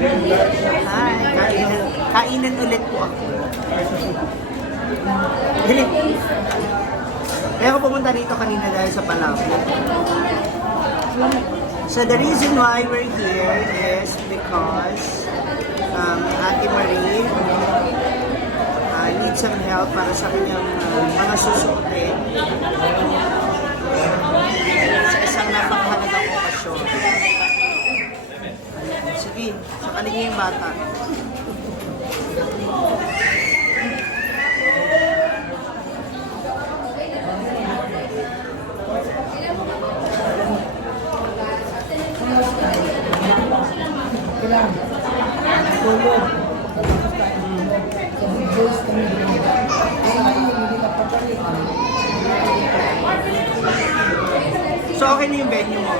Hi, kainan ulit po ako. Dili. Kaya ako pumunta dito kanina dahil sa Palawan. So the reason why we're here is because Ate Marie needs some help para sa kanyang mga susuotin sa isang napakahalagang okasyon. Sige, sakalin niyo yung bata. So okay na yung venue mo?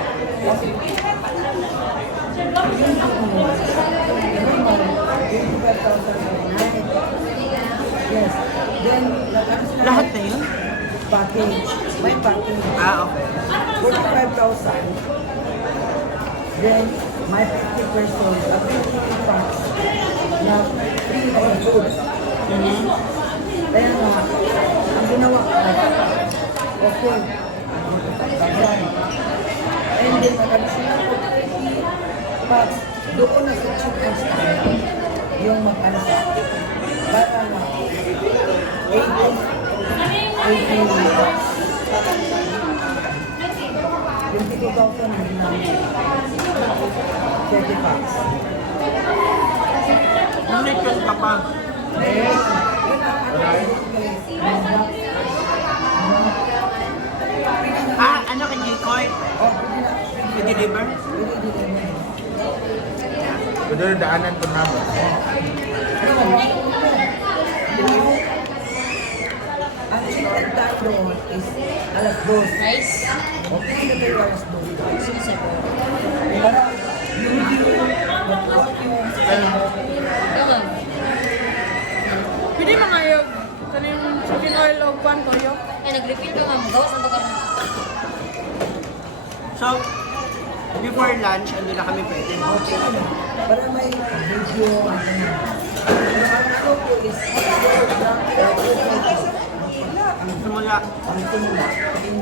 Yes. Then, Lahat na yun? package. May package. Okay. 45,000. Then, my 50%, a 50 packs na free on food. Kaya nga, ang ginawa ko, okay. Ayan. And then, nag-additional ko 30 packs. Doon na sa chicken stand yung mag-ano sa akin. Para na 80 bucks. 22,000 hindi namin. 30 bucks. Ulit ka pa. Ano ka, J-Coy? I-deliver? Pwede rin daanan ko naman. Ang chicken tayo is alas 2. Rice? Okay, na tayo alas 2. Sige, sige. Ganun. Pwede mangayog kaning chicken oil o pan toyo. Ay, nag-refill ka nga. Gawas ang tagal. So, before lunch, ando na kami pwede. Okay, para may video. Pero ang ano ko is Simula.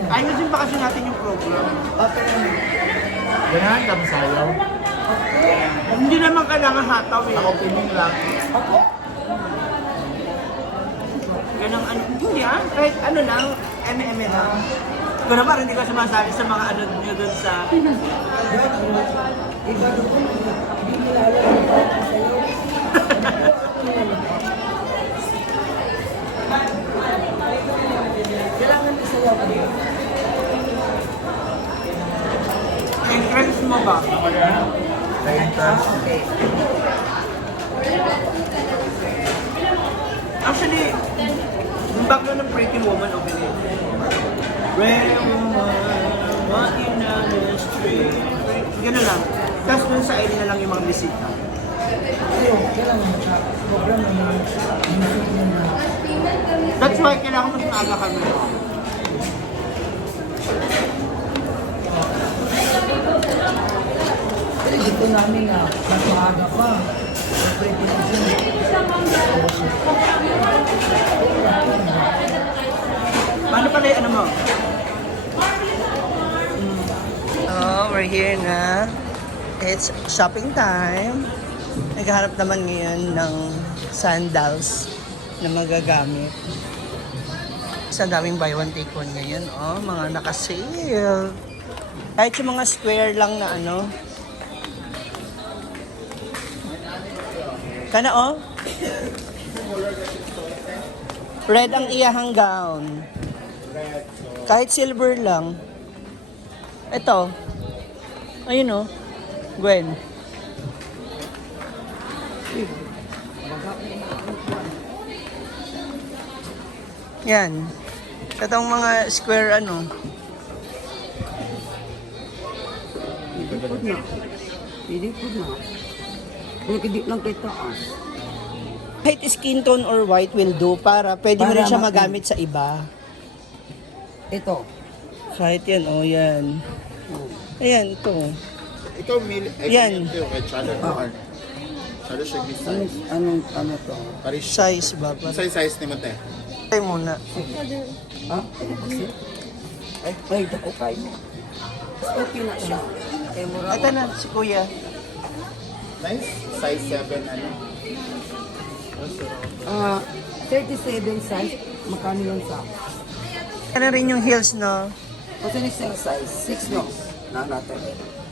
Ayun din pa kasi natin yung program. Ganahan kami sayaw. Hindi naman kailangan hataw eh. Ako pining lang. Ganang ano, hindi kahit ano lang, M&M lang. Kung naman hindi ko sumasali sa mga ano nyo dun sa... iba doon, hindi nila alam yung parang sa'yo. Kailangan isayaw ka ba? Entrance mo ba? Sa entrance. Okay. Actually, yung back na ng Pretty Woman, okay na yun. Rare woman, walking down the street. Ganun lang. Tapos dun sa ID na lang yung mga bisita. Ayun, kailangan program na yung music na That's why kailangan mas maaga kami. Pero dito namin na mas maaga pa. Paano pala yung ano mo? Oh, we're here na. It's shopping time. Naghahanap naman ngayon ng sandals na magagamit. Sa daming buy one take one ngayon. Oh, mga naka-sale. Kahit yung mga square lang na ano. Kana oh. Red ang iyahang gown. Kahit silver lang. Ito. Ayun oh. Gwen. Yan. Itong mga square ano. Pwede na. Pwede na. Kaya hindi lang kay taas. Kahit skin tone or white will do para pwede mo Para rin siya ma- magamit sa iba. Ito. Kahit yan, oh yan. Ayan, ito. Ikaw, Yan. Ito, kay Channel. Ano siya size? Ano to? Paris. Size ba? Ano size ni Mate? Try muna. Ha? Ay, dako kayo. Okay na siya. Kaya mura. Ito na, si Kuya. Nice. Size 7 ano? 37 size. Makano yun sa? Ano rin yung heels, no? Kasi ni size 6 no? Natin.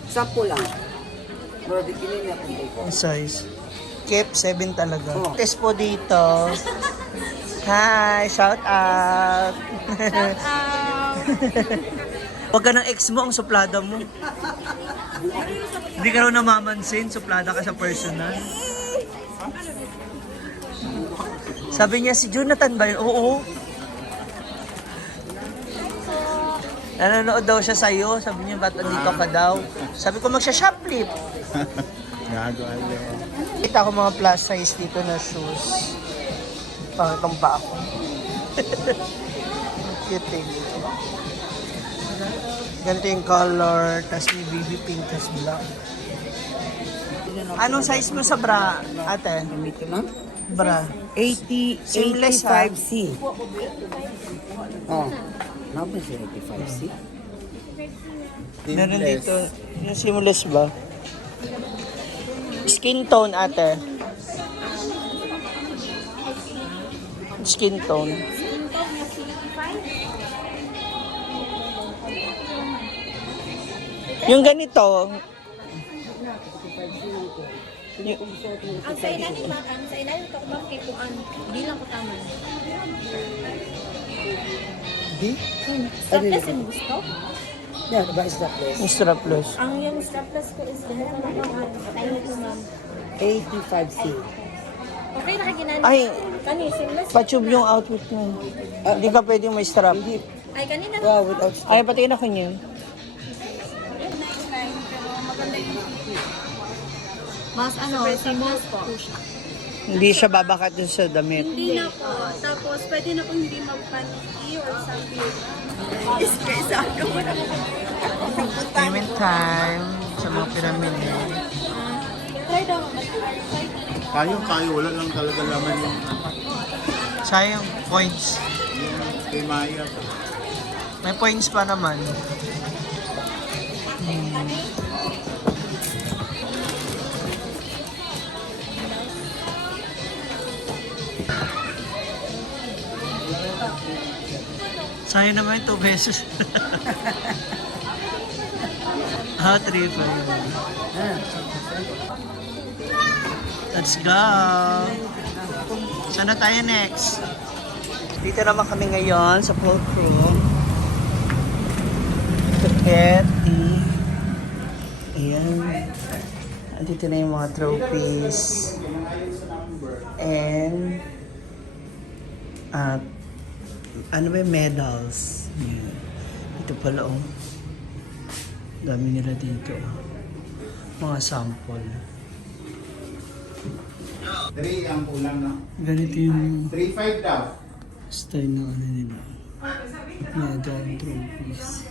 10 lang. Pero di kinili ako dito. Yung size. Kep, 7 talaga. Oh. Test po dito. Hi, shout out. Huwag ka ng ex mo, ang suplada mo. Hindi ka raw namamansin, suplada ka sa personal. Sabi niya, si Jonathan ba yun? Oo. Nanonood daw siya sa'yo. Sabi niya, ba't andito ka daw? Sabi ko, magsha-shoplift. Gago ale. Kita ko mga plus size dito na shoes. Pangitong pa ako. Cute eh. Ganito yung color, tas may baby pink, tas black. Anong size mo sa bra, ate? Ito lang? Bra. 80, Seamless, ha? 85C. Oh. Napa siya 85C? Meron dito, yung seamless ba? Skin tone, ate. Skin tone. Yung ganito, Ang sa ilalim ba? Ang sa ilalim ka ba kay kuan? Hindi lang ko taman. Di? Strapless yung gusto? Yeah, ba is that place? yung strapless. Ang yung strapless ko is ganito na mga tayo ko ma'am. 85C. Okay na kaginani. Ay, Kani, seamless. pa-tube yung outfit mo. Hindi ka pwedeng may strap. Hindi. Ay, kanina na. Wow, without Ay, patingin ako niya. Mas ano, seamless po. Hindi siya babakat dun sa damit. Hindi na po. Tapos, pwede na po hindi magpaniki or something. Payment time sa mga piramide. Try daw. Kayo, wala lang talaga laman yung Sayang points. kay Maya. May points pa naman. Sayang naman 2 pesos. Ah, 3 pa yun. Let's go! Saan na tayo next? Dito naman kami ngayon sa Fulcrum. Spaghetti. Ayan. Andito na yung mga trophies. And ano ba yung medals? Ayan. Dito pala oh. Dami nila dito. Mga sample. 3 ang kulang no? Ganito yung 3.5 daw. style ng ano nila. Medal trophies.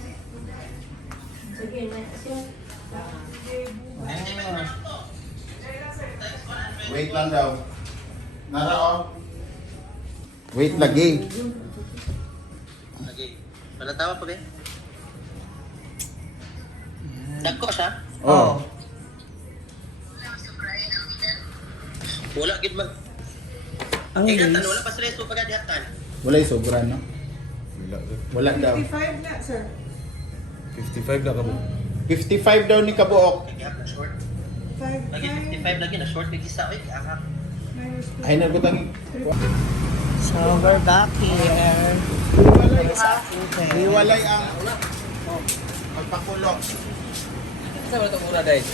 Wait lang daw. Nara oh. Wait lagi. Lagi. Wala tama pa ba? Dagko siya? Oh. Wala gid man. Ang Higatan, lace. wala pa stress mo pagkadihatan. Wala yung sobra no? Wala daw. 55 na, sir. 55 daw kabo. 55 daw ni Kabuok. Gihapon short. 5, Lagi 55 lagi na short big isa oy, ahap. minus 2. Ay nagutang. So we're back here. Hiwalay Sa aking tent. Hiwalay ang pagpakulo. Sa ba ito mura dahil?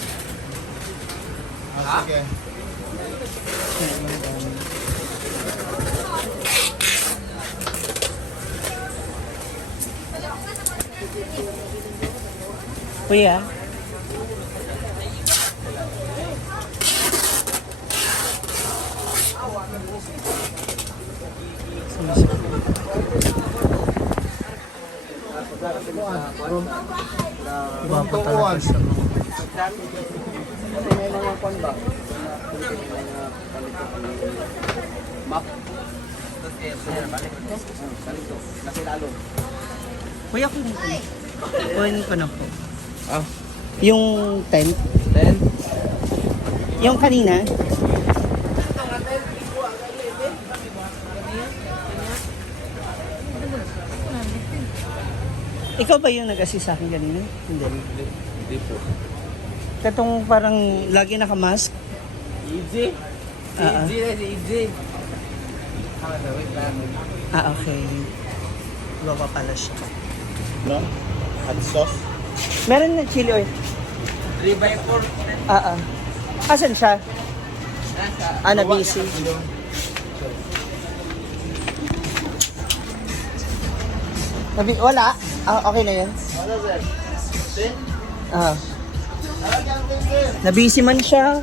Sige. Kuya. Guwapo talaga siya. May mga kwan ba? Kuya, kunin ko na. Kunin ko na po. Ah, Yung tent. 10? Yung kanina. Ikaw ba yung nag-assist sa akin kanina? Hindi. Hindi po. Katong parang lagi nakamask. Easy? Ah, ah. Easy. Okay. Iba pa pala siya. No? Hot sauce? Meron na chili oil. 3x4. Asan siya? Busy. Wala? Okay na yun? Ano, sir? Nabisi man siya.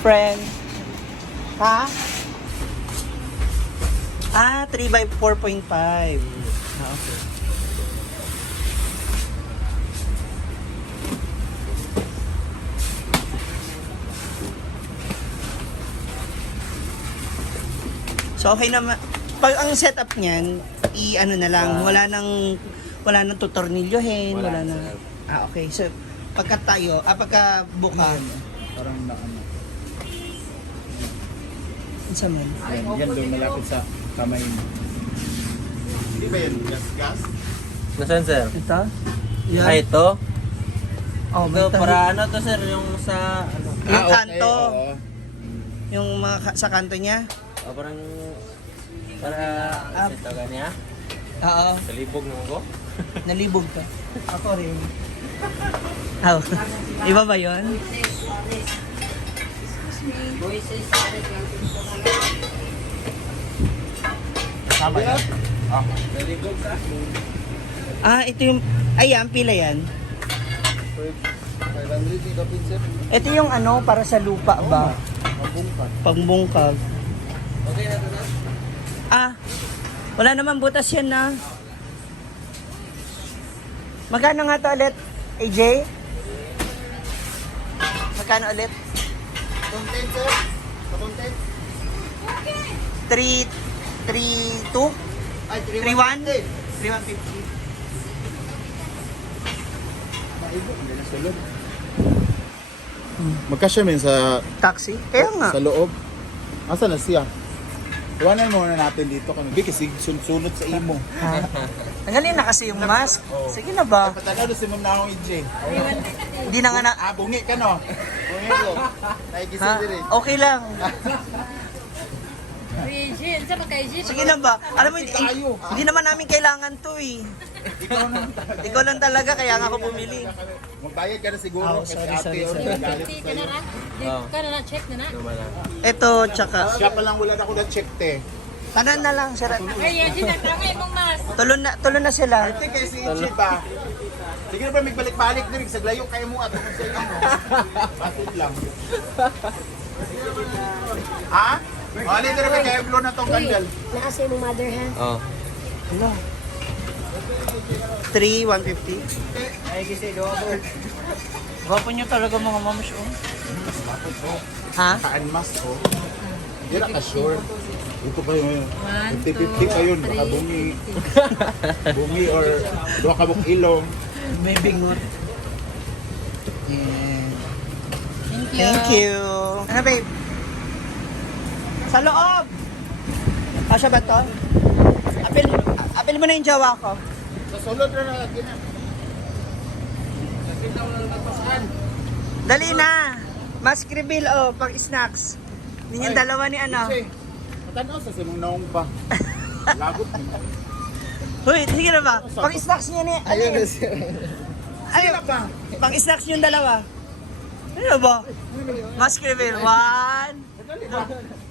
Friend. Ha? 3 by 4.5. Okay. So okay naman. Pag ang setup niyan, i-ano na lang, wala nang tutornilyohin, wala na. Okay. So pagka pagka buka, Parang na ano. sa man. Yan doon malapit sa kamay mo. Hindi ba yan? Gas? Nasaan, sir? Ito? Ah, ito? Oh, Ito, para ano to, sir? Yung sa, ano? Yung kanto, Oo. yung mga sa kanto niya. Parang, para, ito ganyan. Oo, Salibog naman ko. nalibog ka. Ako rin. Oh. Iba ba yun? Tama yan? Salibog ka? Ito yung, ayan, pila yan. 500 dito, sir. Ito yung ano, para sa lupa ba? Mabungkat. Pangbungkag. Okay na to, sir? Wala naman butas yan na. Magkano nga to ulit, AJ? Magkano ulit? Content, sir? Content? 332? Ay, 31? 3150. Magkasya men sa Taxi? Kaya nga. sa loob. Asa na siya? Iwanan muna natin dito kami. Kasi sunod sa imo. Tanggalin na kasi yung mask. Sige na ba? Patanaw na si Ma'am Naong EJ. Hindi na nga na. Bungi ka no? Bungi ko. Naikisi Ha? din eh. Okay lang. Regine, sa magka-Regine. Sige na ba? Alam mo, Tayo. hindi naman namin kailangan to eh. Ikaw lang talaga, kaya nga ako bumili. Magbayad ka na siguro. Oh, kasi sorry. ate yun, galit Hindi ka sa'yo. na ra. Di ka na check na na. Lumala. Ito, tsaka, Siya pa lang wala na ako na-check te. tanan na lang, sir. Ay, Regine, nagtangay mong mas. Tulo na sila. Ate kay si EJ ba? Sige na ba, magbalik-balik din. Sa glayo kayo mo at sa iyo mo. Patid lang. Ha? Alin na rin kaya blue na tong kandal. Naasa yung mother ha. Oh. Hello. 3,150. Gwapo nyo talaga mga mams, oh. Ha? Kaan mas ko. Hindi na ka-sure. Ito pa yun. 50-50 pa yun. Baka bungi. Bungi or doon ka mong ilong. May bingot. Yeah. Thank you. Thank you. Ano, babe? Sa loob! Kasya ba to? Apil mo na yung jawa ko. Sa sulod na natin na. Dali na! Mask reveal, oh, pang snacks. Yun yung dalawa ni ano. Matanaw sa simong naong pa. Lagot mo. Hoy, sige na ba? Pang snacks niya ni... Ayun na siya. Ayun Sino ba? Pang snacks yung dalawa. Ano ba? Mask reveal. 1.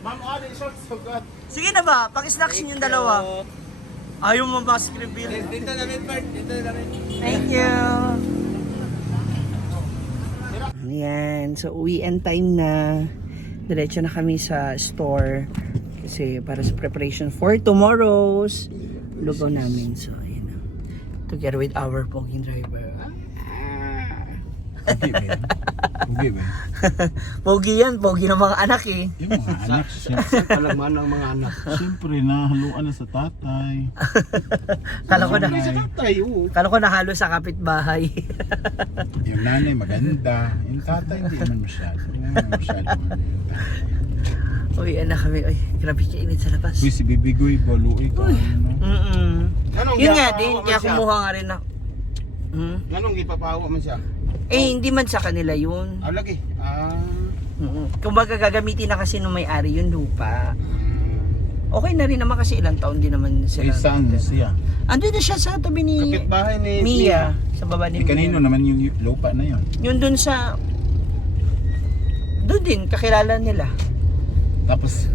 Ma'am, order short so good. Sige na ba? Pang snacks yung dalawa. Ayaw mo mask reveal. Dito na rin, Bart. Dito na rin. Thank you. Ayan. So, uwian time na. Diretso na kami sa store. Kasi para sa preparation for tomorrow's lugaw namin. So, ayan na. Together with our poging driver. Pogi ba yan? Pogi ba yan? Pogi yan, pogi ng mga anak eh. Yung mga anak, siyempre. Palagman ng mga anak. Siyempre, nahaluan na sa tatay. Kala ko na, Nanay. Sa tatay, oo. kala ko nahalo sa kapitbahay. Yung nanay maganda. Yung tatay hindi naman masyado. Hindi naman masyado. Ano yung tatay. Uy, anak kami. Uy, grabe siya init sa labas. Uy, si Bibigoy, baluoy ka. Ano? Anong Yun nga gipapahawa din, man kaya siya? kumuha nga rin ako. Anong gipapahawa man siya? Eh, hindi man sa kanila yun. Ah, lagi. Kumbaga gagamitin na kasi nung may-ari yung lupa. Okay na rin naman kasi ilang taon din naman Ay, sila. saan siya? Andun na siya sa tabi ni Kapitbahay ni Mia. Sa baba ni Eh, kanino Mia. naman yung lupa na yun? Yun dun sa... Doon din, kakilala nila. Tapos,